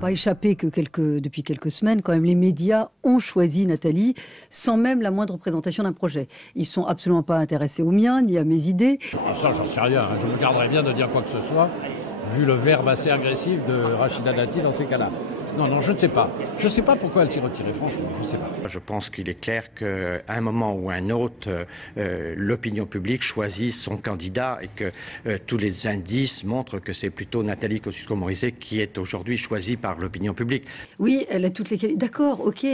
pas échappé que depuis quelques semaines, quand même, les médias ont choisi Nathalie sans même la moindre présentation d'un projet. Ils sont absolument pas intéressés aux miens, ni à mes idées. Ça, j'en sais rien. Je me garderais bien de dire quoi que ce soit, vu le verbe assez agressif de Rachida Dati dans ces cas-là. Non, je ne sais pas. Je ne sais pas pourquoi elle s'est retirée, franchement, je ne sais pas. Je pense qu'il est clair qu'à un moment ou à un autre, l'opinion publique choisit son candidat et que tous les indices montrent que c'est plutôt Nathalie Kosciusko-Morizet qui est aujourd'hui choisie par l'opinion publique. Oui, elle a toutes les qualités. D'accord, ok.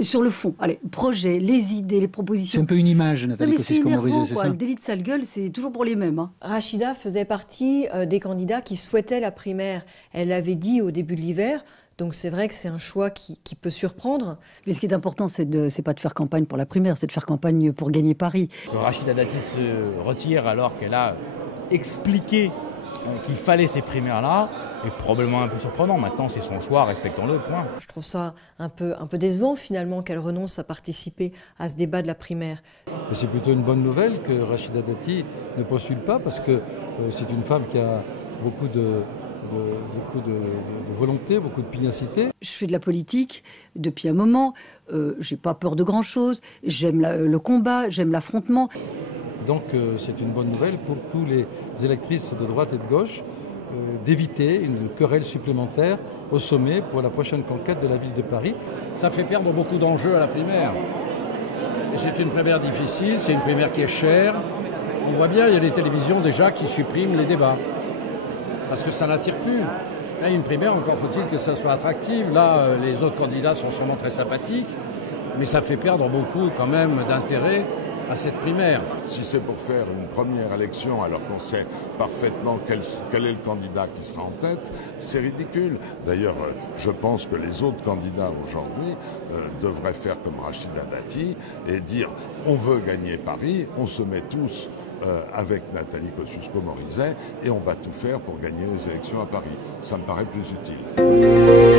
Sur le fond, allez, projet, les idées, les propositions. C'est un peu une image, Nathalie Kosciusko-Morizet, c'est ça? Le délit de sale gueule, c'est toujours pour les mêmes. Hein. Rachida faisait partie des candidats qui souhaitaient la primaire. Elle l'avait dit au début de l'hiver. Donc c'est vrai que c'est un choix qui peut surprendre. Mais ce qui est important, c'est pas de faire campagne pour la primaire, c'est de faire campagne pour gagner Paris. Que Rachida Dati se retire alors qu'elle a expliqué qu'il fallait ces primaires-là est probablement un peu surprenant. Maintenant, c'est son choix, respectons-le, point. Je trouve ça un peu décevant finalement qu'elle renonce à participer à ce débat de la primaire. C'est plutôt une bonne nouvelle que Rachida Dati ne postule pas parce que c'est une femme qui a beaucoup de volonté, beaucoup de pugnacité. Je fais de la politique depuis un moment, j'ai pas peur de grand-chose, j'aime le combat, j'aime l'affrontement. Donc c'est une bonne nouvelle pour tous les électrices de droite et de gauche d'éviter une querelle supplémentaire au sommet pour la prochaine conquête de la ville de Paris. Ça fait perdre beaucoup d'enjeux à la primaire. C'est une primaire difficile, c'est une primaire qui est chère. On voit bien, il y a les télévisions déjà qui suppriment les débats. Parce que ça n'attire plus. Là, une primaire, encore faut-il que ça soit attractif. Là, les autres candidats sont sûrement très sympathiques, mais ça fait perdre beaucoup quand même d'intérêt à cette primaire. Si c'est pour faire une première élection alors qu'on sait parfaitement quel est le candidat qui sera en tête, c'est ridicule. D'ailleurs, je pense que les autres candidats aujourd'hui devraient faire comme Rachida Dati et dire on veut gagner Paris, on se met tous avec Nathalie Kosciusko-Morizet et on va tout faire pour gagner les élections à Paris. Ça me paraît plus utile.